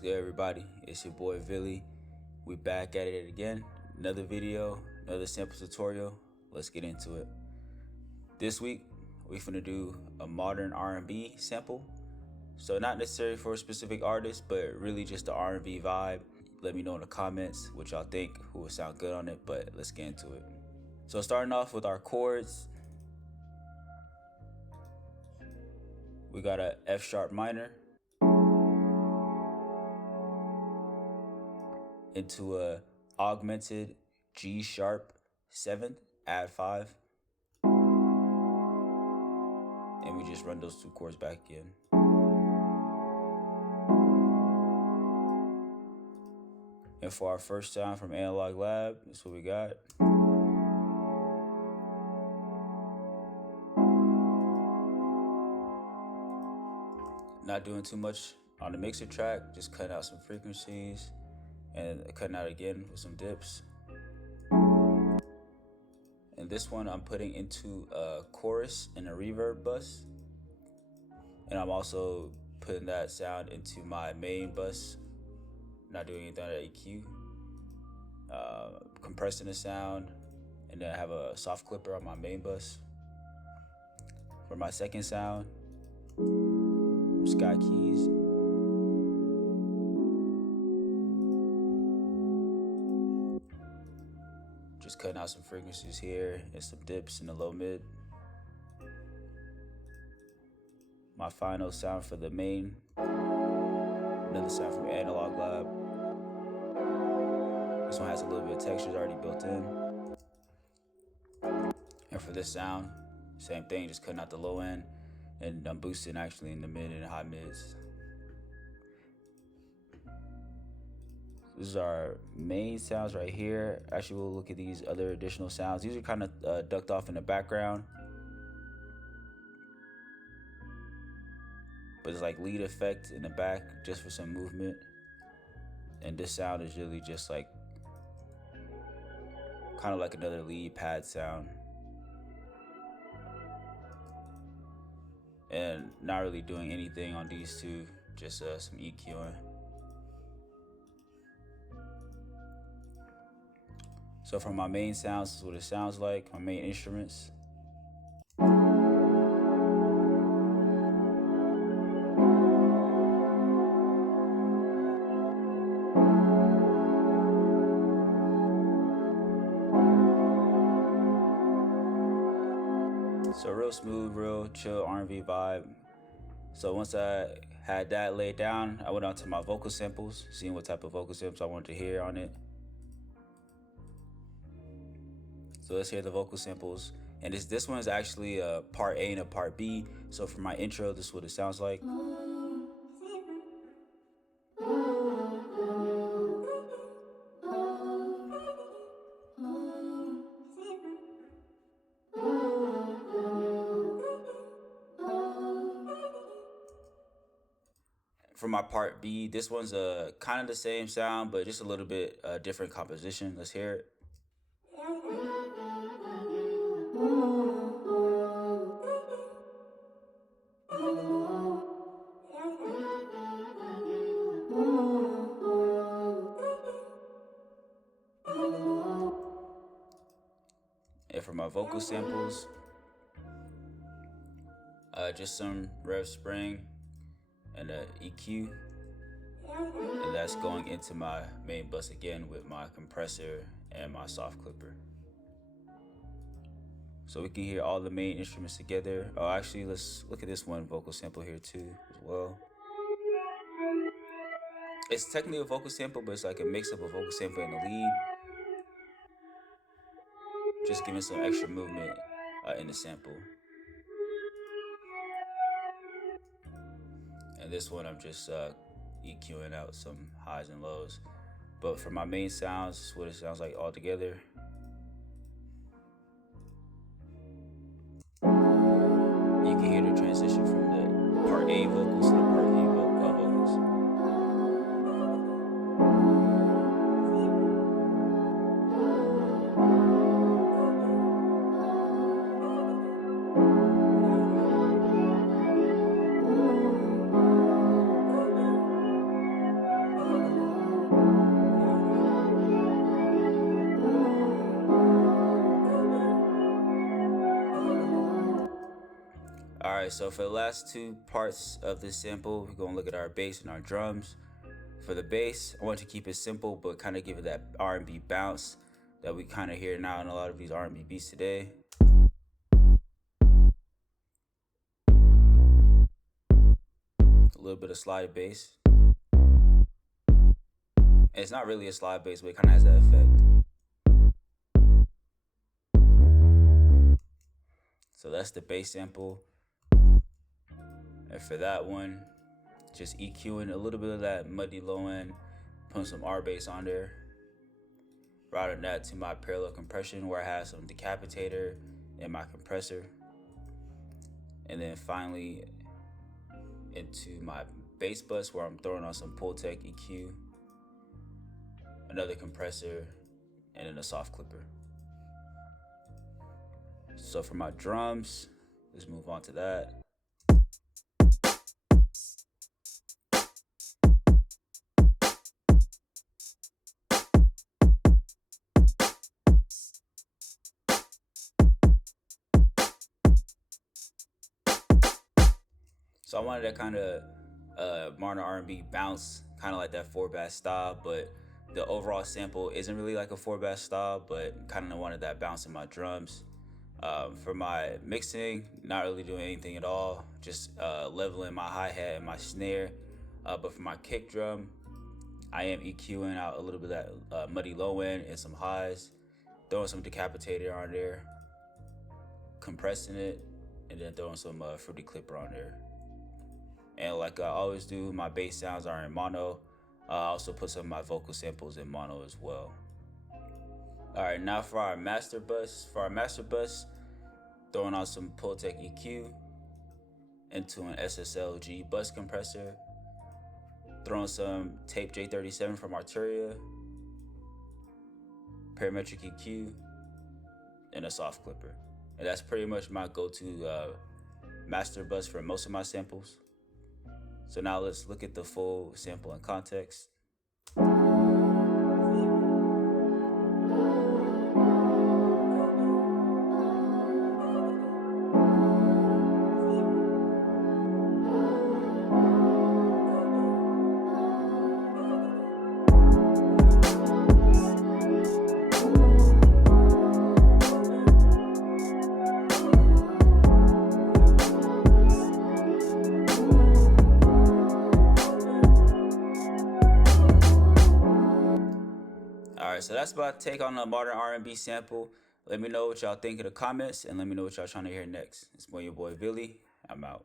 What's good, everybody? It's your boy Villy. We back at it again. Another video, another sample tutorial. Let's get into it. This week, we're finna do a modern R&B sample. So not necessarily for a specific artist, but really just the R&B vibe. Let me know in the comments what y'all think, who would sound good on it, but let's get into it. So starting off with our chords, we got a F sharp minor into a augmented G sharp 7th, add 5. And we just run those two chords back in. And for our first sound from Analog Lab, that's what we got. Not doing too much on the mixer track, just cutting out some frequencies and cutting out again with some dips. And this one I'm putting into a chorus and a reverb bus. And I'm also putting that sound into my main bus. Not doing anything on the EQ. Compressing the sound, and then I have a soft clipper on my main bus. For my second sound, Sky Keys. Just cutting out some frequencies here and some dips in the low mid. My final sound for the main, another sound from Analog Lab. This one has a little bit of textures already built in. And for this sound, same thing, just cutting out the low end, and I'm boosting actually in the mid and high mids. This is our main sounds right here. Actually, we'll look at these other additional sounds. These are kind of ducked off in the background. But it's like lead effect in the back just for some movement. And this sound is really just like kind of like another lead pad sound. And not really doing anything on these two, just some EQing. So for my main sounds, this is what it sounds like, my main instruments. So real smooth, real chill R&B vibe. So once I had that laid down, I went on to my vocal samples, seeing what type of vocal samples I wanted to hear on it. So let's hear the vocal samples. And this one is actually a part A and a part B. So for my intro, this is what it sounds like. For my part B, this one's kind of the same sound, but just a little bit different composition. Let's hear it. And for my vocal samples, just some rev spring and a EQ, and that's going into my main bus again with my compressor and my soft clipper. So we can hear all the main instruments together. Oh, actually, let's look at this one vocal sample here too as well. It's technically a vocal sample, but it's like a mix of a vocal sample and a lead. Just giving some extra movement in the sample. And this one I'm just EQing out some highs and lows. But for my main sounds, this is what it sounds like all together. You can hear the transition from the part A vocals to the part B vocals. Alright, so for the last two parts of this sample, we're gonna look at our bass and our drums. For the bass, I want to keep it simple, but kind of give it that R&B bounce that we kind of hear now in a lot of these R&B beats today. A little bit of slide bass. And it's not really a slide bass, but it kind of has that effect. So that's the bass sample. And for that one, just EQing a little bit of that muddy low end, putting some R bass on there, routing that to my parallel compression where I have some decapitator in my compressor, and then finally into my bass bus where I'm throwing on some Pultec EQ, another compressor, and then a soft clipper. So for my drums, let's move on to that. So I wanted that kind of modern R&B bounce, kind of like that 4-bass style, but the overall sample isn't really like a 4-bass style, but kind of wanted that bounce in my drums. For my mixing, not really doing anything at all, just leveling my hi-hat and my snare. But for my kick drum, I am EQing out a little bit of that muddy low end and some highs, throwing some decapitator on there, compressing it, and then throwing some fruity clipper on there. And like I always do, my bass sounds are in mono. I also put some of my vocal samples in mono as well. All right, now for our master bus. Throwing on some Pultec EQ into an SSLG bus compressor. Throwing some tape J37 from Arturia, parametric EQ, and a soft clipper. And that's pretty much my go-to master bus for most of my samples. So now let's look at the full sample in context. Alright, so that's my take on the modern R&B sample. Let me know what y'all think in the comments, and let me know what y'all trying to hear next. It's your boy Billy. I'm out.